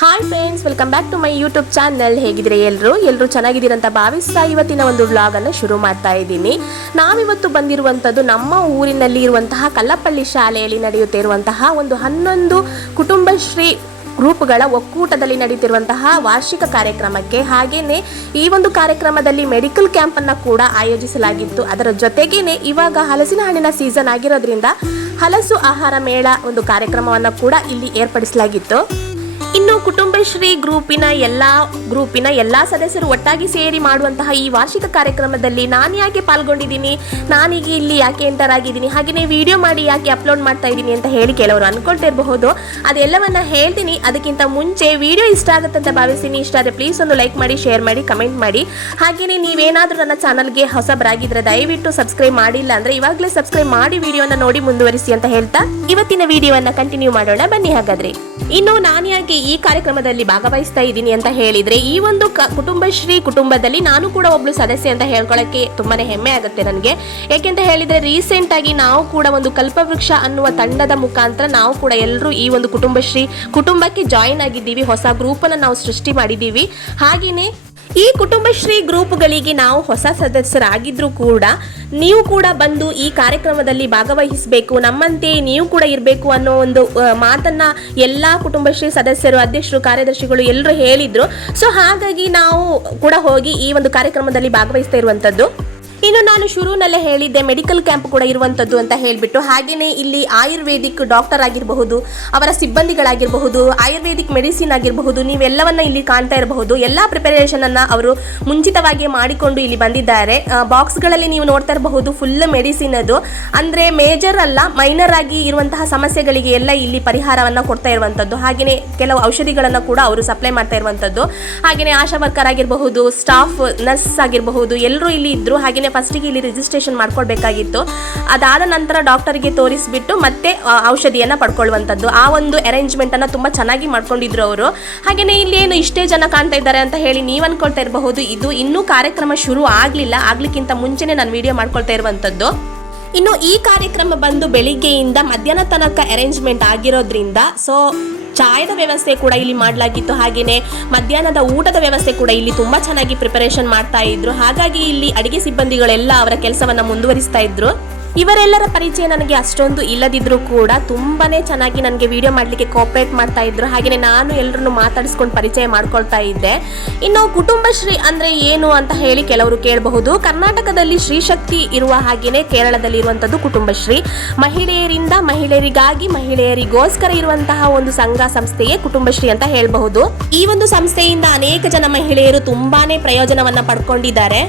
Hi friends, welcome back to my YouTube channel. ಹೇಗಿದ್ರೆ ಎಲ್ಲರೂ ಚೆನ್ನಾಗಿದ್ದೀರಂತ ಭಾವಿಸ್ತಾ ಇವತ್ತಿನ ಒಂದು ವ್ಲಾಗನ್ನು ಶುರು ಮಾಡ್ತಾ ಇದ್ದೀನಿ. ನಾವಿವತ್ತು ಬಂದಿರುವಂಥದ್ದು ನಮ್ಮ ಊರಿನಲ್ಲಿ ಇರುವಂತಹ ಕಲ್ಲಪಳ್ಳಿ ಶಾಲೆಯಲ್ಲಿ ನಡೆಯುತ್ತಿರುವಂತಹ ಒಂದು 11 ಕುಟುಂಬಶ್ರೀ ಗ್ರೂಪ್ಗಳ ಒಕ್ಕೂಟದಲ್ಲಿ ನಡೆಯುತ್ತಿರುವಂತಹ ವಾರ್ಷಿಕ ಕಾರ್ಯಕ್ರಮಕ್ಕೆ. ಹಾಗೆಯೇ ಈ ಒಂದು ಕಾರ್ಯಕ್ರಮದಲ್ಲಿ ಮೆಡಿಕಲ್ ಕ್ಯಾಂಪನ್ನು ಕೂಡ ಆಯೋಜಿಸಲಾಗಿತ್ತು. ಅದರ ಜೊತೆಗೇನೆ ಇವಾಗ ಹಲಸಿನ ಹಣ್ಣಿನ ಸೀಸನ್ ಆಗಿರೋದ್ರಿಂದ ಹಲಸು ಆಹಾರ ಮೇಳ ಒಂದು ಕಾರ್ಯಕ್ರಮವನ್ನು ಕೂಡ ಇಲ್ಲಿ ಏರ್ಪಡಿಸಲಾಗಿತ್ತು. ಇನ್ನು ಕುಟುಂಬಶ್ರೀ ಗ್ರೂಪಿನ ಎಲ್ಲ ಸದಸ್ಯರು ಒಟ್ಟಾಗಿ ಸೇರಿ ಮಾಡುವಂತಹ ಈ ವಾರ್ಷಿಕ ಕಾರ್ಯಕ್ರಮದಲ್ಲಿ ನಾನು ಯಾಕೆ ಪಾಲ್ಗೊಂಡಿದ್ದೀನಿ, ನಾನೀಗ ಇಲ್ಲಿ ಯಾಕೆ ಎಂಟರ್ ಆಗಿದ್ದೀನಿ, ಹಾಗೆಯೇ ವಿಡಿಯೋ ಮಾಡಿ ಯಾಕೆ ಅಪ್ಲೋಡ್ ಮಾಡ್ತಾ ಇದ್ದೀನಿ ಅಂತ ಹೇಳಿ ಕೆಲವರು ಅನ್ಕೊಳ್ತಿರಬಹುದು. ಅದೆಲ್ಲವನ್ನ ಹೇಳ್ತೀನಿ. ಅದಕ್ಕಿಂತ ಮುಂಚೆ ವಿಡಿಯೋ ಇಷ್ಟ ಆಗುತ್ತೆ ಅಂತ ಭಾವಿಸ್ತೀನಿ. ಇಷ್ಟ ಆದರೆ ಪ್ಲೀಸ್ ಒಂದು ಲೈಕ್ ಮಾಡಿ, ಶೇರ್ ಮಾಡಿ, ಕಮೆಂಟ್ ಮಾಡಿ. ಹಾಗೆಯೇ ನೀವೇನಾದರೂ ನನ್ನ ಚಾನಲ್ಗೆ ಹೊಸಬರಾಗಿದ್ದರೆ ದಯವಿಟ್ಟು ಸಬ್ಸ್ಕ್ರೈಬ್ ಮಾಡಿಲ್ಲ ಅಂದರೆ ಇವಾಗಲೇ ಸಬ್ಸ್ಕ್ರೈಬ್ ಮಾಡಿ ವಿಡಿಯೋನ ನೋಡಿ ಮುಂದುವರಿಸಿ ಅಂತ ಹೇಳ್ತಾ ಇವತ್ತಿನ ವಿಡಿಯೋವನ್ನು ಕಂಟಿನ್ಯೂ ಮಾಡೋಣ ಬನ್ನಿ. ಹಾಗಾದ್ರೆ ಇನ್ನು ನಾನು ಯಾಕೆ ಈ ಕಾರ್ಯಕ್ರಮದಲ್ಲಿ ಭಾಗವಹಿಸ್ತಾ ಇದ್ದೀನಿ ಅಂತ ಹೇಳಿದ್ರೆ, ಈ ಒಂದು ಕುಟುಂಬಶ್ರೀ ಕುಟುಂಬದಲ್ಲಿ ನಾನು ಕೂಡ ಒಬ್ಳು ಸದಸ್ಯೆ ಅಂತ ಹೇಳ್ಕೊಳ್ಳೋಕ್ಕೆ ತುಂಬಾನೇ ಹೆಮ್ಮೆ ಆಗುತ್ತೆ ನನಗೆ. ಯಾಕೆಂತ ಹೇಳಿದ್ರೆ ರೀಸೆಂಟ್ ಆಗಿ ನಾವು ಕೂಡ ಒಂದು ಕಲ್ಪವೃಕ್ಷ ಅನ್ನುವ ತಂಡದ ಮುಖಾಂತರ ನಾವು ಕೂಡ ಎಲ್ಲರೂ ಈ ಒಂದು ಕುಟುಂಬಶ್ರೀ ಕುಟುಂಬಕ್ಕೆ ಜಾಯಿನ್ ಆಗಿದ್ದೀವಿ. ಹೊಸ ಗ್ರೂಪ್ ಅನ್ನು ನಾವು ಸೃಷ್ಟಿ ಮಾಡಿದ್ದೀವಿ. ಹಾಗೆಯೇ ಈ ಕುಟುಂಬಶ್ರೀ ಗ್ರೂಪ್ಗಳಿಗೆ ನಾವು ಹೊಸ ಸದಸ್ಯರಾಗಿದ್ರೂ ಕೂಡ ನೀವು ಕೂಡ ಬಂದು ಈ ಕಾರ್ಯಕ್ರಮದಲ್ಲಿ ಭಾಗವಹಿಸಬೇಕು, ನಮ್ಮಂತೆ ನೀವು ಕೂಡ ಇರಬೇಕು ಅನ್ನೋ ಒಂದು ಮಾತನ್ನ ಎಲ್ಲ ಕುಟುಂಬಶ್ರೀ ಸದಸ್ಯರು, ಅಧ್ಯಕ್ಷರು, ಕಾರ್ಯದರ್ಶಿಗಳು ಎಲ್ಲರೂ ಹೇಳಿದ್ರು. ಸೊ ಹಾಗಾಗಿ ನಾವು ಕೂಡ ಹೋಗಿ ಈ ಒಂದು ಕಾರ್ಯಕ್ರಮದಲ್ಲಿ ಭಾಗವಹಿಸ್ತಾ ಇರುವಂಥದ್ದು. ಇನ್ನು ನಾನು ಶುರುನಲ್ಲೇ ಹೇಳಿದ್ದೆ ಮೆಡಿಕಲ್ ಕ್ಯಾಂಪ್ ಕೂಡ ಇರುವಂಥದ್ದು ಅಂತ ಹೇಳಿಬಿಟ್ಟು. ಹಾಗೆಯೇ ಇಲ್ಲಿ ಆಯುರ್ವೇದಿಕ್ ಡಾಕ್ಟರ್ ಆಗಿರಬಹುದು, ಅವರ ಸಿಬ್ಬಂದಿಗಳಾಗಿರಬಹುದು, ಆಯುರ್ವೇದಿಕ್ ಮೆಡಿಸಿನ್ ಆಗಿರಬಹುದು, ನೀವೆಲ್ಲವನ್ನ ಇಲ್ಲಿ ಕಾಣ್ತಾ ಇರಬಹುದು. ಎಲ್ಲ ಪ್ರಿಪರೇಷನ್ ಅನ್ನ ಅವರು ಮುಂಚಿತವಾಗಿ ಮಾಡಿಕೊಂಡು ಇಲ್ಲಿ ಬಂದಿದ್ದಾರೆ. ಬಾಕ್ಸ್ಗಳಲ್ಲಿ ನೀವು ನೋಡ್ತಾ ಇರಬಹುದು ಫುಲ್ ಮೆಡಿಸಿನ್. ಅದು ಅಂದ್ರೆ ಮೇಜರ್ ಅಲ್ಲ, ಮೈನರ್ ಆಗಿ ಇರುವಂತಹ ಸಮಸ್ಯೆಗಳಿಗೆ ಎಲ್ಲ ಇಲ್ಲಿ ಪರಿಹಾರವನ್ನ ಕೊಡ್ತಾ ಇರುವಂಥದ್ದು. ಹಾಗೆಯೇ ಕೆಲವು ಔಷಧಿಗಳನ್ನು ಕೂಡ ಅವರು ಸಪ್ಲೈ ಮಾಡ್ತಾ ಇರುವಂಥದ್ದು. ಹಾಗೆಯೇ ಆಶಾ ವರ್ಕರ್ ಆಗಿರಬಹುದು, ಸ್ಟಾಫ್ ನರ್ಸ್ ಆಗಿರಬಹುದು, ಎಲ್ಲರೂ ಇಲ್ಲಿ ಇದ್ರು. ಹಾಗೆಯೇ ಫಸ್ಟಿಗೆ ಇಲ್ಲಿ ರಿಜಿಸ್ಟ್ರೇಷನ್ ಮಾಡ್ಕೊಳ್ಬೇಕಾಗಿತ್ತು. ಅದಾದ ನಂತರ ಡಾಕ್ಟರ್ಗೆ ತೋರಿಸ್ಬಿಟ್ಟು ಮತ್ತೆ ಔಷಧಿಯನ್ನ ಪಡ್ಕೊಳ್ಳುವಂಥದ್ದು. ಆ ಒಂದು ಅರೇಂಜ್ಮೆಂಟ್ ಅನ್ನ ತುಂಬಾ ಚೆನ್ನಾಗಿ ಮಾಡ್ಕೊಂಡಿದ್ರು ಅವರು. ಹಾಗೆಯೇ ಇಲ್ಲಿ ಏನು ಇಷ್ಟೇ ಜನ ಕಾಣ್ತಾ ಇದ್ದಾರೆ ಅಂತ ಹೇಳಿ ನೀವು ಅನ್ಕೊಳ್ತಾ ಇರಬಹುದು. ಇದು ಇನ್ನೂ ಕಾರ್ಯಕ್ರಮ ಶುರು ಆಗ್ಲಿಕ್ಕಿಂತ ಮುಂಚೆನೆ ನಾನು ವಿಡಿಯೋ ಮಾಡ್ಕೊಳ್ತಾ ಇರುವಂಥದ್ದು. ಇನ್ನು ಈ ಕಾರ್ಯಕ್ರಮ ಬಂದು ಬೆಳಿಗ್ಗೆಯಿಂದ ಮಧ್ಯಾಹ್ನ ತನಕ ಅರೇಂಜ್ಮೆಂಟ್ ಆಗಿರೋದ್ರಿಂದ ಸೊ ಚಾಯದ ವ್ಯವಸ್ಥೆ ಕೂಡ ಇಲ್ಲಿ ಮಾಡಲಾಗಿತ್ತು. ಹಾಗೆಯೇ ಮಧ್ಯಾಹ್ನದ ಊಟದ ವ್ಯವಸ್ಥೆ ಕೂಡ ಇಲ್ಲಿ ತುಂಬಾ ಚೆನ್ನಾಗಿ ಪ್ರಿಪರೇಷನ್ ಮಾಡ್ತಾ ಇದ್ರು. ಹಾಗಾಗಿ ಇಲ್ಲಿ ಅಡಿಗೆ ಸಿಬ್ಬಂದಿಗಳೆಲ್ಲ ಅವರ ಕೆಲಸವನ್ನ ಮುಂದುವರಿಸ್ತಾ ಇದ್ರು. ಇವರೆಲ್ಲರ ಪರಿಚಯ ನನಗೆ ಅಷ್ಟೊಂದು ಇಲ್ಲದಿದ್ರು ಕೂಡ ತುಂಬಾನೇ ಚೆನ್ನಾಗಿ ನನಗೆ ವಿಡಿಯೋ ಮಾಡಲಿಕ್ಕೆ ಕೋಆಪರೇಟ್ ಮಾಡ್ತಾ ಇದ್ರು. ಹಾಗೆಯೇ ನಾನು ಎಲ್ಲರನ್ನು ಮಾತಾಡಿಸ್ಕೊಂಡು ಪರಿಚಯ ಮಾಡ್ಕೊಳ್ತಾ ಇದ್ದೆ. ಇನ್ನು ಕುಟುಂಬಶ್ರೀ ಅಂದ್ರೆ ಏನು ಅಂತ ಹೇಳಿ ಕೆಲವರು ಕೇಳಬಹುದು. ಕರ್ನಾಟಕದಲ್ಲಿ ಶ್ರೀಶಕ್ತಿ ಇರುವ ಹಾಗೆಯೇ ಕೇರಳದಲ್ಲಿ ಇರುವಂತದ್ದು ಕುಟುಂಬಶ್ರೀ. ಮಹಿಳೆಯರಿಂದ ಮಹಿಳೆಯರಿಗಾಗಿ ಮಹಿಳೆಯರಿಗೋಸ್ಕರ ಇರುವಂತಹ ಒಂದು ಸಂಘ ಸಂಸ್ಥೆಯೇ ಕುಟುಂಬಶ್ರೀ ಅಂತ ಹೇಳಬಹುದು. ಈ ಒಂದು ಸಂಸ್ಥೆಯಿಂದ ಅನೇಕ ಜನ ಮಹಿಳೆಯರು ತುಂಬಾನೇ ಪ್ರಯೋಜನವನ್ನ ಪಡ್ಕೊಂಡಿದ್ದಾರೆ.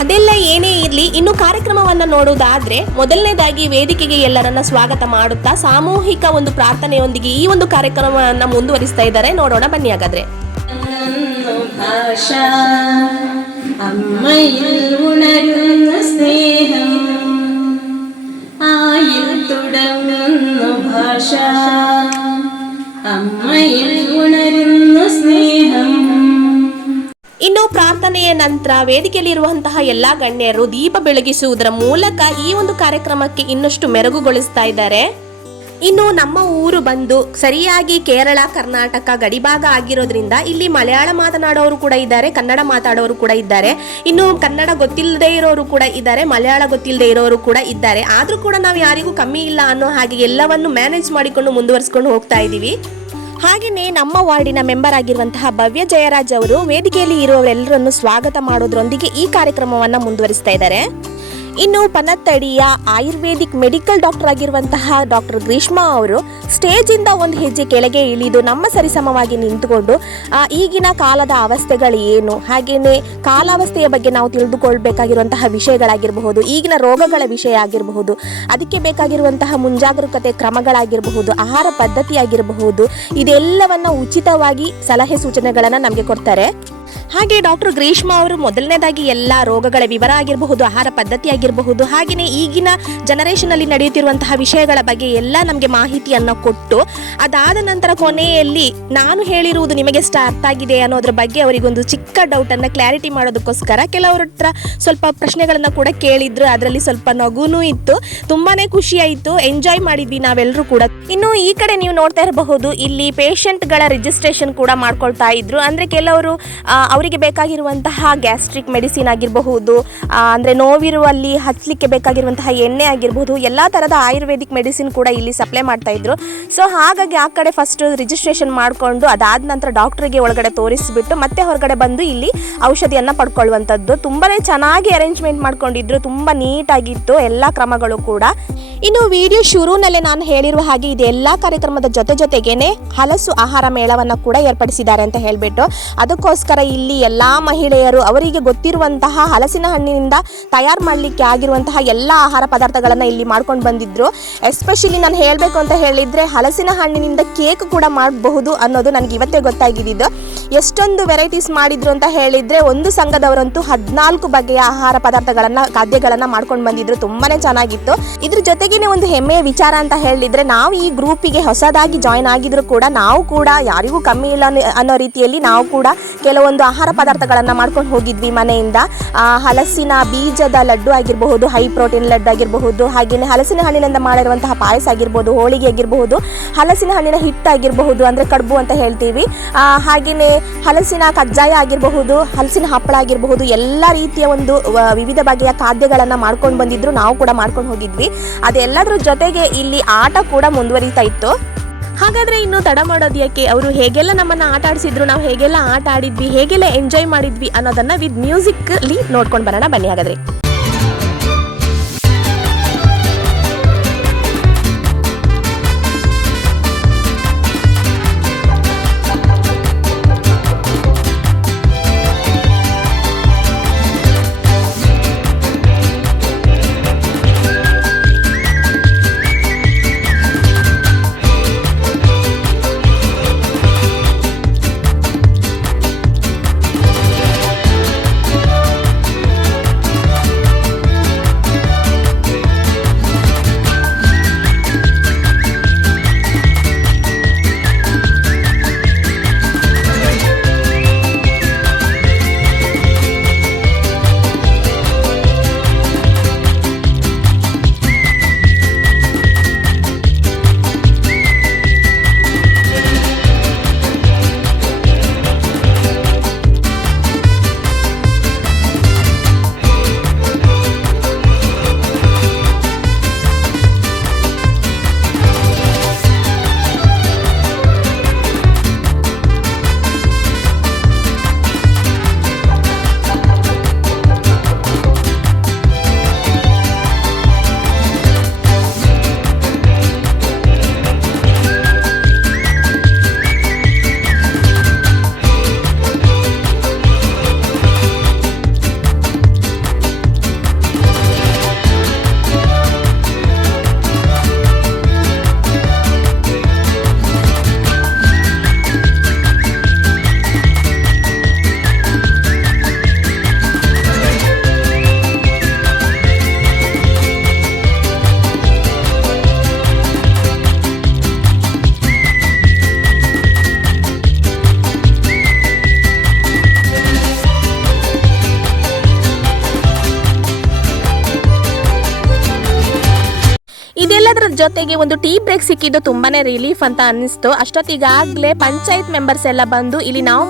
ಅದೆಲ್ಲ ಏನೇ ಇರಲಿ, ಇನ್ನು ಕಾರ್ಯಕ್ರಮವನ್ನ ನೋಡುವುದಾದ್ರೆ ಮೊದಲನೇದಾಗಿ ವೇದಿಕೆಗೆ ಎಲ್ಲರನ್ನ ಸ್ವಾಗತ ಮಾಡುತ್ತಾ ಸಾಮೂಹಿಕ ಒಂದು ಪ್ರಾರ್ಥನೆಯೊಂದಿಗೆ ಈ ಒಂದು ಕಾರ್ಯಕ್ರಮವನ್ನ ಮುಂದುವರಿಸ್ತಾ ಇದ್ದಾರೆ. ನೋಡೋಣ ಬನ್ನಿ. ಹಾಗಾದ್ರೆ ಇನ್ನು ಪ್ರಾರ್ಥನೆಯ ನಂತರ ವೇದಿಕೆಯಲ್ಲಿರುವಂತಹ ಎಲ್ಲಾ ಗಣ್ಯರು ದೀಪ ಬೆಳಗಿಸುವುದರ ಮೂಲಕ ಈ ಒಂದು ಕಾರ್ಯಕ್ರಮಕ್ಕೆ ಇನ್ನಷ್ಟು ಮೆರುಗುಗೊಳಿಸ್ತಾ ಇದ್ದಾರೆ. ಇನ್ನು ನಮ್ಮ ಊರು ಬಂದು ಸರಿಯಾಗಿ ಕೇರಳ ಕರ್ನಾಟಕ ಗಡಿಭಾಗ ಆಗಿರೋದ್ರಿಂದ ಇಲ್ಲಿ ಮಲಯಾಳ ಮಾತನಾಡೋರು ಕೂಡ ಇದ್ದಾರೆ, ಕನ್ನಡ ಮಾತಾಡೋರು ಕೂಡ ಇದ್ದಾರೆ, ಇನ್ನು ಕನ್ನಡ ಗೊತ್ತಿಲ್ಲದೆ ಇರೋರು ಕೂಡ ಇದ್ದಾರೆ, ಮಲಯಾಳ ಗೊತ್ತಿಲ್ಲದೆ ಇರೋರು ಕೂಡ ಇದ್ದಾರೆ. ಆದ್ರೂ ಕೂಡ ನಾವು ಯಾರಿಗೂ ಕಮ್ಮಿ ಇಲ್ಲ ಅನ್ನೋ ಹಾಗೆ ಎಲ್ಲವನ್ನು ಮ್ಯಾನೇಜ್ ಮಾಡಿಕೊಂಡು ಮುಂದುವರಿಸಿಕೊಂಡು ಹೋಗ್ತಾ ಇದ್ದೀವಿ. ಹಾಗೆಯೇ ನಮ್ಮ ವಾರ್ಡಿನ ಮೆಂಬರ್ ಆಗಿರುವಂತಹ ಭವ್ಯ ಜಯರಾಜ್ ಅವರು ವೇದಿಕೆಯಲ್ಲಿ ಇರುವವರೆಲ್ಲರನ್ನು ಸ್ವಾಗತ ಮಾಡೋದ್ರೊಂದಿಗೆ ಈ ಕಾರ್ಯಕ್ರಮವನ್ನು ಮುಂದುವರಿಸ್ತಾ ಇದ್ದಾರೆ. ಇನ್ನು ಪನತ್ತಡಿಯ ಆಯುರ್ವೇದಿಕ್ ಮೆಡಿಕಲ್ ಡಾಕ್ಟರ್ ಆಗಿರುವಂತಹ ಡಾಕ್ಟರ್ ಗ್ರೀಷ್ಮಾ ಅವರು ಸ್ಟೇಜ್ ಇಂದ ಒಂದು ಹೆಜ್ಜೆ ಕೆಳಗೆ ಇಳಿದು ನಮ್ಮ ಸರಿಸಮವಾಗಿ ನಿಂತುಕೊಂಡು ಈಗಿನ ಕಾಲದ ಅವಸ್ಥೆಗಳು ಏನು, ಹಾಗೆಯೇ ಕಾಲಾವಸ್ಥೆಯ ಬಗ್ಗೆ ನಾವು ತಿಳಿದುಕೊಳ್ಬೇಕಾಗಿರುವಂತಹ ವಿಷಯಗಳಾಗಿರಬಹುದು, ಈಗಿನ ರೋಗಗಳ ವಿಷಯ ಆಗಿರಬಹುದು, ಅದಕ್ಕೆ ಬೇಕಾಗಿರುವಂತಹ ಮುಂಜಾಗರೂಕತೆ ಕ್ರಮಗಳಾಗಿರಬಹುದು, ಆಹಾರ ಪದ್ಧತಿ ಆಗಿರಬಹುದು, ಇದೆಲ್ಲವನ್ನ ಉಚಿತವಾಗಿ ಸಲಹೆ ಸೂಚನೆಗಳನ್ನು ನಮಗೆ ಕೊಡ್ತಾರೆ. ಹಾಗೆ ಡಾಕ್ಟರ್ ಗ್ರೀಷ್ಮಾ ಅವರು ಮೊದಲನೇದಾಗಿ ಎಲ್ಲ ರೋಗಗಳ ವಿವರ ಆಗಿರಬಹುದು, ಆಹಾರ ಪದ್ಧತಿ ಆಗಿರಬಹುದು, ಹಾಗೆಯೇ ಈಗಿನ ಜನರೇಷನ್ ಅಲ್ಲಿ ನಡೆಯುತ್ತಿರುವಂತಹ ವಿಷಯಗಳ ಬಗ್ಗೆ ಎಲ್ಲ ನಮಗೆ ಮಾಹಿತಿಯನ್ನು ಕೊಟ್ಟು, ಅದಾದ ನಂತರ ಕೊನೆಯಲ್ಲಿ ನಾನು ಹೇಳಿರುವುದು ನಿಮಗೆ ಅರ್ಥ ಆಗಿದೆ ಅನ್ನೋದ್ರ ಬಗ್ಗೆ ಅವರಿಗೊಂದು ಚಿಕ್ಕ ಡೌಟ್ ಅನ್ನ ಕ್ಲಾರಿಟಿ ಮಾಡೋದಕ್ಕೋಸ್ಕರ ಕೆಲವರ ಹತ್ರ ಸ್ವಲ್ಪ ಪ್ರಶ್ನೆಗಳನ್ನ ಕೂಡ ಕೇಳಿದ್ರು. ಅದರಲ್ಲಿ ಸ್ವಲ್ಪ ನಗುನೂ ಇತ್ತು, ತುಂಬಾನೇ ಖುಷಿ ಆಯಿತು, ಎಂಜಾಯ್ ಮಾಡಿದ್ವಿ ನಾವೆಲ್ಲರೂ ಕೂಡ. ಇನ್ನು ಈ ಕಡೆ ನೀವು ನೋಡ್ತಾ ಇರಬಹುದು, ಇಲ್ಲಿ ಪೇಷಂಟ್ಗಳ ರಿಜಿಸ್ಟ್ರೇಷನ್ ಕೂಡ ಮಾಡ್ಕೊಳ್ತಾ ಇದ್ರು. ಅಂದ್ರೆ ಕೆಲವರು ಅವರಿಗೆ ಬೇಕಾಗಿರುವಂತಹ ಗ್ಯಾಸ್ಟ್ರಿಕ್ ಮೆಡಿಸಿನ್ ಆಗಿರಬಹುದು, ಅಂದರೆ ನೋವಿರುವಲ್ಲಿ ಹಚ್ಚಲಿಕ್ಕೆ ಬೇಕಾಗಿರುವಂತಹ ಎಣ್ಣೆ ಆಗಿರಬಹುದು, ಎಲ್ಲ ಥರದ ಆಯುರ್ವೇದಿಕ್ ಮೆಡಿಸಿನ್ ಕೂಡ ಇಲ್ಲಿ ಸಪ್ಲೈ ಮಾಡ್ತಾ ಇದ್ರು. ಸೊ ಹಾಗಾಗಿ ಆ ಕಡೆ ಫಸ್ಟ್ ರಿಜಿಸ್ಟ್ರೇಷನ್ ಮಾಡಿಕೊಂಡು ಅದಾದ ನಂತರ ಡಾಕ್ಟ್ರಿಗೆ ಒಳಗಡೆ ತೋರಿಸಿಬಿಟ್ಟು ಮತ್ತೆ ಹೊರಗಡೆ ಬಂದು ಇಲ್ಲಿ ಔಷಧಿಯನ್ನು ಪಡ್ಕೊಳ್ಳುವಂಥದ್ದು. ತುಂಬಾ ಚೆನ್ನಾಗಿ ಅರೇಂಜ್ಮೆಂಟ್ ಮಾಡ್ಕೊಂಡಿದ್ರು, ತುಂಬ ನೀಟಾಗಿತ್ತು ಎಲ್ಲ ಕ್ರಮಗಳು ಕೂಡ. ಇನ್ನು ವಿಡಿಯೋ ಶುರುನಲ್ಲೇ ನಾನು ಹೇಳಿರುವ ಹಾಗೆ ಇದೆಲ್ಲ ಕಾರ್ಯಕ್ರಮದ ಜೊತೆಗೇನೆ ಹಲಸು ಆಹಾರ ಮೇಳವನ್ನು ಕೂಡ ಏರ್ಪಡಿಸಿದ್ದಾರೆ ಅಂತ ಹೇಳಿಬಿಟ್ಟು, ಅದಕ್ಕೋಸ್ಕರ ಇಲ್ಲಿ ಎಲ್ಲ ಮಹಿಳೆಯರು ಅವರಿಗೆ ಗೊತ್ತಿರುವಂತಹ ಹಲಸಿನ ಹಣ್ಣಿನಿಂದ ತಯಾರು ಮಾಡಲಿಕ್ಕೆ ಆಗಿರುವಂತಹ ಎಲ್ಲ ಆಹಾರ ಪದಾರ್ಥಗಳನ್ನು ಇಲ್ಲಿ ಮಾಡ್ಕೊಂಡು ಬಂದಿದ್ರು. ಎಸ್ಪೆಷಲಿ ನಾನು ಹೇಳಬೇಕು ಅಂತ ಹೇಳಿದರೆ ಹಲಸಿನ ಹಣ್ಣಿನಿಂದ ಕೇಕ್ ಕೂಡ ಮಾಡಬಹುದು ಅನ್ನೋದು ನನಗೆ ಇವತ್ತೇ ಗೊತ್ತಾಗಿದ್ದು. ಎಷ್ಟೊಂದು ವೆರೈಟೀಸ್ ಮಾಡಿದ್ರು ಅಂತ ಹೇಳಿದರೆ ಒಂದು ಸಂಘದವರಂತೂ 14 ಬಗೆಯ ಆಹಾರ ಪದಾರ್ಥಗಳನ್ನು ಖಾದ್ಯಗಳನ್ನು ಮಾಡ್ಕೊಂಡು ಬಂದಿದ್ರು. ತುಂಬಾ ಚೆನ್ನಾಗಿತ್ತು. ಇದ್ರ ಜೊತೆಗೇನೆ ಒಂದು ಹೆಮ್ಮೆಯ ವಿಚಾರ ಅಂತ ಹೇಳಿದರೆ, ನಾವು ಈ ಗ್ರೂಪಿಗೆ ಹೊಸದಾಗಿ ಜಾಯ್ನ್ ಆಗಿದ್ರು ಕೂಡ ನಾವು ಕೂಡ ಯಾರಿಗೂ ಕಮ್ಮಿ ಇಲ್ಲ ಅನ್ನೋ ರೀತಿಯಲ್ಲಿ ನಾವು ಕೂಡ ಕೆಲವೊಂದು ಆಹಾರ ಪದಾರ್ಥಗಳನ್ನು ಮಾಡ್ಕೊಂಡು ಹೋಗಿದ್ವಿ ಮನೆಯಿಂದ. ಹಲಸಿನ ಬೀಜದ ಲಡ್ಡು ಆಗಿರಬಹುದು, ಹೈ ಪ್ರೋಟೀನ್ ಲಡ್ಡು ಆಗಿರಬಹುದು, ಹಾಗೆಯೇ ಹಲಸಿನ ಹಣ್ಣಿನಿಂದ ಮಾಡಿರುವಂತಹ ಪಾಯಸ ಆಗಿರ್ಬೋದು, ಹೋಳಿಗೆ ಆಗಿರಬಹುದು, ಹಲಸಿನ ಹಣ್ಣಿನ ಹಿಟ್ಟು ಆಗಿರಬಹುದು, ಅಂದರೆ ಕಡುಬು ಅಂತ ಹೇಳ್ತೀವಿ, ಹಾಗೆಯೇ ಹಲಸಿನ ಕಜ್ಜಾಯ ಆಗಿರಬಹುದು, ಹಲಸಿನ ಹಪ್ಪಳ ಆಗಿರಬಹುದು, ಎಲ್ಲ ರೀತಿಯ ಒಂದು ವಿವಿಧ ಬಗೆಯ ಖಾದ್ಯಗಳನ್ನು ಮಾಡ್ಕೊಂಡು ಬಂದಿದ್ರು. ನಾವು ಕೂಡ ಮಾಡ್ಕೊಂಡು ಹೋಗಿದ್ವಿ. ಅದೆಲ್ಲದರ ಜೊತೆಗೆ ಇಲ್ಲಿ ಆಟ ಕೂಡ ಮುಂದುವರಿತಾ ಇತ್ತು. ಹಾಗಾದರೆ ಇನ್ನು ತಡ ಮಾಡೋದು ಯಾಕೆ, ಅವರು ಹೇಗೆಲ್ಲ ನಮ್ಮನ್ನು ಆಟ ಆಡಿಸಿದ್ರು, ನಾವು ಹೇಗೆಲ್ಲ ಆಟ ಆಡಿದ್ವಿ, ಹೇಗೆಲ್ಲ ಎಂಜಾಯ್ ಮಾಡಿದ್ವಿ ಅನ್ನೋದನ್ನು ವಿತ್ ಮ್ಯೂಸಿಕಲ್ಲಿ ನೋಡ್ಕೊಂಡು ಬರೋಣ ಬನ್ನಿ. ಹಾಗಾದರೆ ಇದೆಲ್ಲದರ ಜೊತೆಗೆ ಒಂದು ಟೀ ಬ್ರೇಕ್ ಸಿಕ್ಕಿದ್ದು ತುಂಬಾನೇ ರಿಲೀಫ್ ಅಂತ ಅನ್ನಿಸ್ತು. ಅಷ್ಟೊತ್ತಿಗಾಗಲೇ ಪಂಚಾಯತ್ ಮೆಂಬರ್ಸ್ ಎಲ್ಲ ಬಂದು ಇಲ್ಲಿ ನಾವು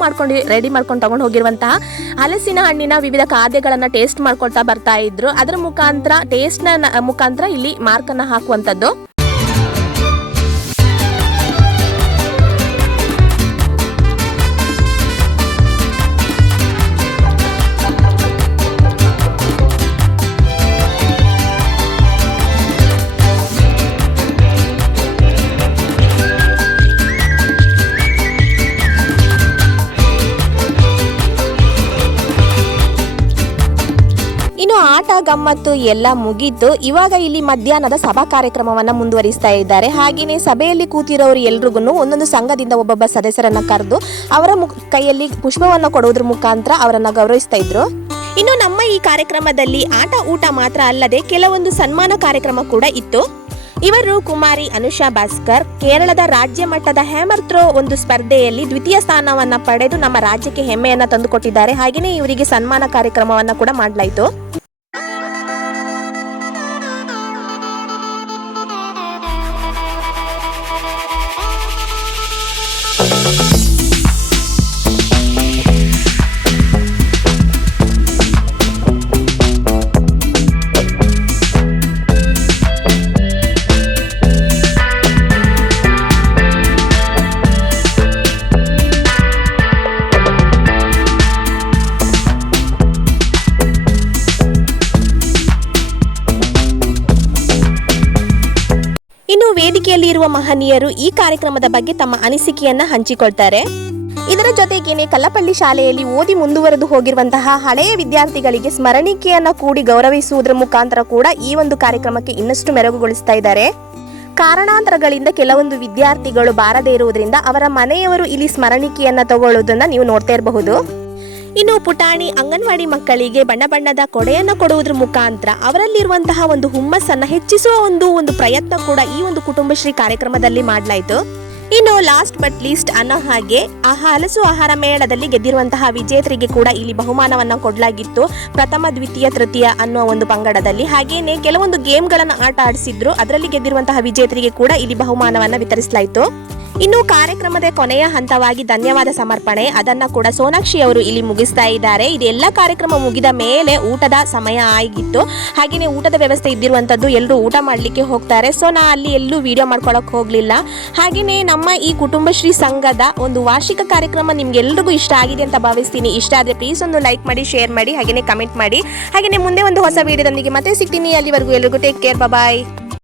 ರೆಡಿ ಮಾಡ್ಕೊಂಡು ತಗೊಂಡು ಹೋಗಿರುವಂತಹ ಹಲಸಿನ ಹಣ್ಣಿನ ವಿವಿಧ ಖಾದ್ಯಗಳನ್ನು ಟೇಸ್ಟ್ ಮಾಡ್ಕೊಳ್ತಾ ಬರ್ತಾ ಇದ್ರು. ಅದರ ಮುಖಾಂತರ ಇಲ್ಲಿ ಮಾರ್ಕನ್ನು ಹಾಕುವಂಥದ್ದು. ಆಟ ಗಮ್ಮತ್ತು ಎಲ್ಲ ಮುಗೀತು. ಇವಾಗ ಇಲ್ಲಿ ಮಧ್ಯಾಹ್ನದ ಸಭಾ ಕಾರ್ಯಕ್ರಮವನ್ನ ಮುಂದುವರಿಸ್ತಾ ಇದ್ದಾರೆ. ಹಾಗೆಯೇ ಸಭೆಯಲ್ಲಿ ಕೂತಿರೋರು ಎಲ್ರಿಗೂ ಒಂದೊಂದು ಸಂಘದಿಂದ ಒಬ್ಬೊಬ್ಬ ಸದಸ್ಯರನ್ನ ಕರೆದು ಅವರ ಕೈಯಲ್ಲಿ ಪುಷ್ಪವನ್ನ ಕೊಡುವುದ್ರ ಮುಖಾಂತರ ಅವರನ್ನ ಗೌರವಿಸ್ತಾ ಇದ್ರು. ಇನ್ನು ನಮ್ಮ ಈ ಕಾರ್ಯಕ್ರಮದಲ್ಲಿ ಆಟ ಊಟ ಮಾತ್ರ ಅಲ್ಲದೆ ಕೆಲವೊಂದು ಸನ್ಮಾನ ಕಾರ್ಯಕ್ರಮ ಕೂಡ ಇತ್ತು. ಇವರು ಕುಮಾರಿ ಅನುಷಾ ಭಾಸ್ಕರ್ ಕೇರಳದ ರಾಜ್ಯ ಮಟ್ಟದ ಹ್ಯಾಮರ್ ಥ್ರೋ ಒಂದು ಸ್ಪರ್ಧೆಯಲ್ಲಿ ದ್ವಿತೀಯ ಸ್ಥಾನವನ್ನ ಪಡೆದು ನಮ್ಮ ರಾಜ್ಯಕ್ಕೆ ಹೆಮ್ಮೆಯನ್ನ ತಂದುಕೊಟ್ಟಿದ್ದಾರೆ. ಹಾಗೆಯೇ ಇವರಿಗೆ ಸನ್ಮಾನ ಕಾರ್ಯಕ್ರಮವನ್ನ ಕೂಡ ಮಾಡಲಾಯಿತು. ಇನ್ನು ವೇದಿಕೆಯಲ್ಲಿ ಇರುವ ಮಹನೀಯರು ಈ ಕಾರ್ಯಕ್ರಮದ ಬಗ್ಗೆ ತಮ್ಮ ಅನಿಸಿಕೆಯನ್ನ ಹಂಚಿಕೊಳ್ತಾರೆ. ಇದರ ಜೊತೆಗೇನೆ ಕಲ್ಲಪಳ್ಳಿ ಶಾಲೆಯಲ್ಲಿ ಓದಿ ಮುಂದುವರೆದು ಹೋಗಿರುವಂತಹ ಹಳೆಯ ವಿದ್ಯಾರ್ಥಿಗಳಿಗೆ ಸ್ಮರಣಿಕೆಯನ್ನ ಕೂಡಿ ಗೌರವಿಸುವುದರ ಮುಖಾಂತರ ಕೂಡ ಈ ಒಂದು ಕಾರ್ಯಕ್ರಮಕ್ಕೆ ಇನ್ನಷ್ಟು ಮೆರುಗುಗೊಳಿಸ್ತಾ ಇದ್ದಾರೆ. ಕಾರಣಾಂತರಗಳಿಂದ ಕೆಲವೊಂದು ವಿದ್ಯಾರ್ಥಿಗಳು ಬಾರದೇ ಇರುವುದರಿಂದ ಅವರ ಮನೆಯವರು ಇಲ್ಲಿ ಸ್ಮರಣಿಕೆಯನ್ನ ತಗೊಳ್ಳುವುದನ್ನ ನೀವು ನೋಡ್ತಾ ಇರಬಹುದು. ಇನ್ನು ಪುಟಾಣಿ ಅಂಗನವಾಡಿ ಮಕ್ಕಳಿಗೆ ಬಣ್ಣ ಬಣ್ಣದ ಕೊಡೆಯನ್ನು ಕೊಡುವುದರ ಮುಖಾಂತರ ಅವರಲ್ಲಿರುವಂತಹ ಒಂದು ಹುಮ್ಮಸ್ಸನ್ನ ಹೆಚ್ಚಿಸುವ ಒಂದು ಪ್ರಯತ್ನ ಕೂಡ ಈ ಒಂದು ಕುಟುಂಬಶ್ರೀ ಕಾರ್ಯಕ್ರಮದಲ್ಲಿ ಮಾಡಲಾಯಿತು. ಇನ್ನು ಲಾಸ್ಟ್ ಬಟ್ ಲೀಸ್ಟ್ ಅನ್ನೋ ಹಾಗೆ ಹಲಸು ಆಹಾರ ಮೇಳದಲ್ಲಿ ಗೆದ್ದಿರುವಂತಹ ವಿಜೇತರಿಗೆ ಕೂಡ ಇಲ್ಲಿ ಬಹುಮಾನವನ್ನ ಕೊಡಲಾಗಿತ್ತು. ಪ್ರಥಮ ದ್ವಿತೀಯ ತೃತೀಯ ಅನ್ನುವ ಒಂದು ಪಂಗಡದಲ್ಲಿ. ಹಾಗೇನೆ ಕೆಲವೊಂದು ಗೇಮ್ಗಳನ್ನ ಆಟ ಆಡಿಸಿದ್ರು. ಅದರಲ್ಲಿ ಗೆದ್ದಿರುವಂತಹ ವಿಜೇತರಿಗೆ ಕೂಡ ಇಲ್ಲಿ ಬಹುಮಾನವನ್ನ ವಿತರಿಸಲಾಯಿತು. ಇನ್ನು ಕಾರ್ಯಕ್ರಮದ ಕೊನೆಯ ಹಂತವಾಗಿ ಧನ್ಯವಾದ ಸಮರ್ಪಣೆ ಅದನ್ನ ಕೂಡ ಸೋನಾಕ್ಷಿ ಅವರು ಇಲ್ಲಿ ಮುಗಿಸ್ತಾ ಇದ್ದಾರೆ. ಇದೆಲ್ಲ ಕಾರ್ಯಕ್ರಮ ಮುಗಿದ ಮೇಲೆ ಊಟದ ಸಮಯ ಆಗಿತ್ತು. ಹಾಗೆಯೇ ಊಟದ ವ್ಯವಸ್ಥೆ ಇದ್ದಿರುವಂತದ್ದು ಎಲ್ಲರೂ ಊಟ ಮಾಡ್ಲಿಕ್ಕೆ ಹೋಗ್ತಾರೆ. ಸೊ ನಾ ಅಲ್ಲಿ ಎಲ್ಲೂ ವಿಡಿಯೋ ಮಾಡ್ಕೊಳಕ್ ಹೋಗ್ಲಿಲ್ಲ. ಹಾಗೆಯೇ ನಮ್ಮ ಈ ಕುಟುಂಬಶ್ರೀ ಸಂಘದ ಒಂದು ವಾರ್ಷಿಕ ಕಾರ್ಯಕ್ರಮ ನಿಮ್ಗೆಲ್ರಿಗೂ ಇಷ್ಟ ಆಗಿದೆ ಅಂತ ಭಾವಿಸ್ತೀನಿ. ಇಷ್ಟ ಆದ್ರೆ ಪ್ಲೀಸ್ ಒಂದು ಲೈಕ್ ಮಾಡಿ, ಶೇರ್ ಮಾಡಿ, ಹಾಗೆಯೇ ಕಮೆಂಟ್ ಮಾಡಿ. ಹಾಗೆಯೇ ಮುಂದೆ ಒಂದು ಹೊಸ ವಿಡಿಯೋದೊಂದಿಗೆ ಮತ್ತೆ ಸಿಗ್ತೀನಿ. ಅಲ್ಲಿವರೆಗೂ ಎಲ್ರಿಗೂ ಟೇಕ್ ಕೇರ್, ಬಾಯ್.